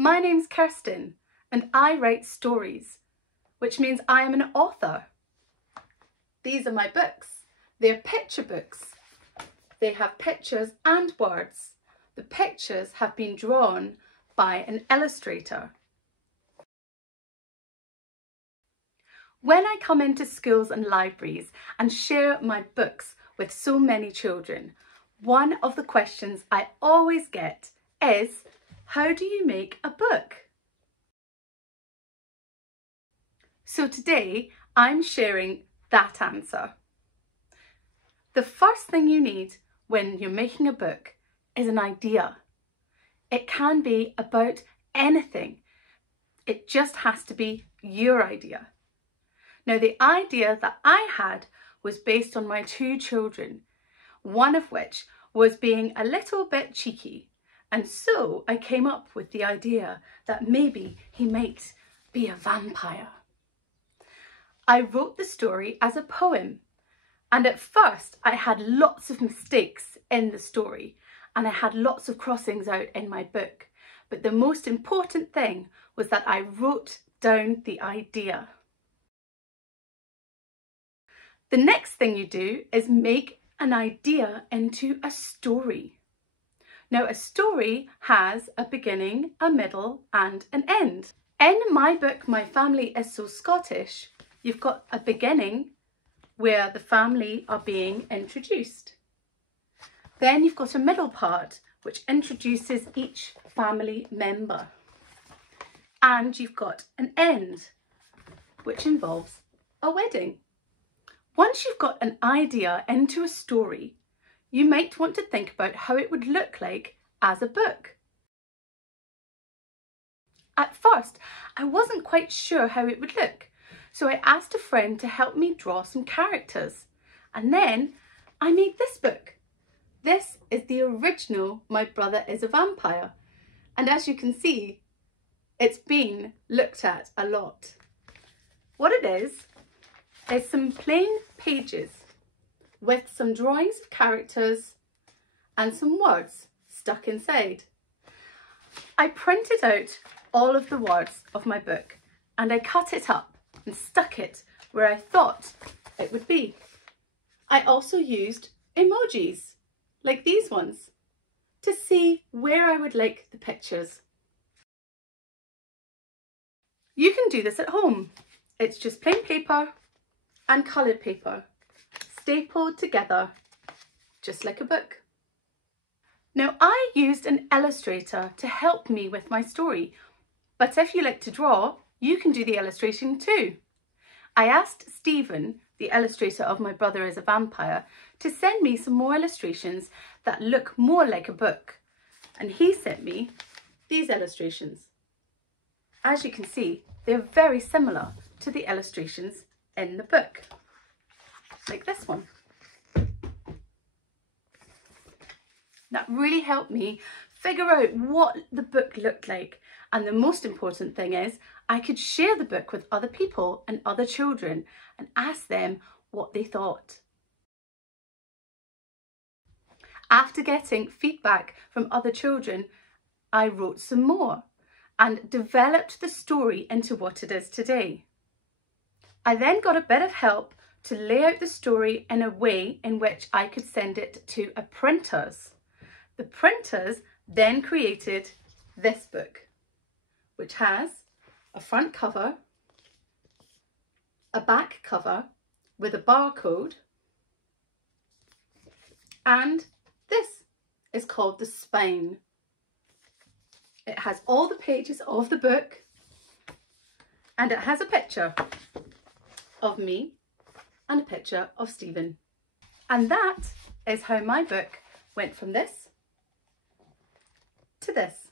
My name's Kirsten and I write stories, which means I am an author. These are my books. They're picture books. They have pictures and words. The pictures have been drawn by an illustrator. When I come into schools and libraries and share my books with so many children, one of the questions I always get is, how do you make a book? So today I'm sharing that answer. The first thing you need when you're making a book is an idea. It can be about anything. It just has to be your idea. Now, the idea that I had was based on my two children, one of which was being a little bit cheeky. And so I came up with the idea that maybe he might be a vampire. I wrote the story as a poem. And at first I had lots of mistakes in the story and I had lots of crossings out in my book. But the most important thing was that I wrote down the idea. The next thing you do is make an idea into a story. Now, a story has a beginning, a middle and an end. In my book, My Family is So Scottish, you've got a beginning where the family are being introduced. Then you've got a middle part which introduces each family member. And you've got an end which involves a wedding. Once you've got an idea into a story, you might want to think about how it would look like as a book. At first, I wasn't quite sure how it would look, so I asked a friend to help me draw some characters. And then I made this book. This is the original My Brother is a Vampire. And as you can see, it's been looked at a lot. What it is some plain pages with some drawings of characters and some words stuck inside. I printed out all of the words of my book and I cut it up and stuck it where I thought it would be. I also used emojis, like these ones, to see where I would like the pictures. You can do this at home. It's just plain paper and coloured paper, stapled together, just like a book. Now, I used an illustrator to help me with my story, but if you like to draw, you can do the illustration too. I asked Stephen, the illustrator of My Brother is a Vampire, to send me some more illustrations that look more like a book, and he sent me these illustrations. As you can see, they're very similar to the illustrations in the book, like this one. That really helped me figure out what the book looked like, and the most important thing is I could share the book with other people and other children and ask them what they thought. After getting feedback from other children, I wrote some more and developed the story into what it is today. I then got a bit of help to lay out the story in a way in which I could send it to a printers. The printers then created this book, which has a front cover, a back cover with a barcode, and this is called the spine. It has all the pages of the book and it has a picture of me and a picture of Stephen. And that is how my book went from this to this.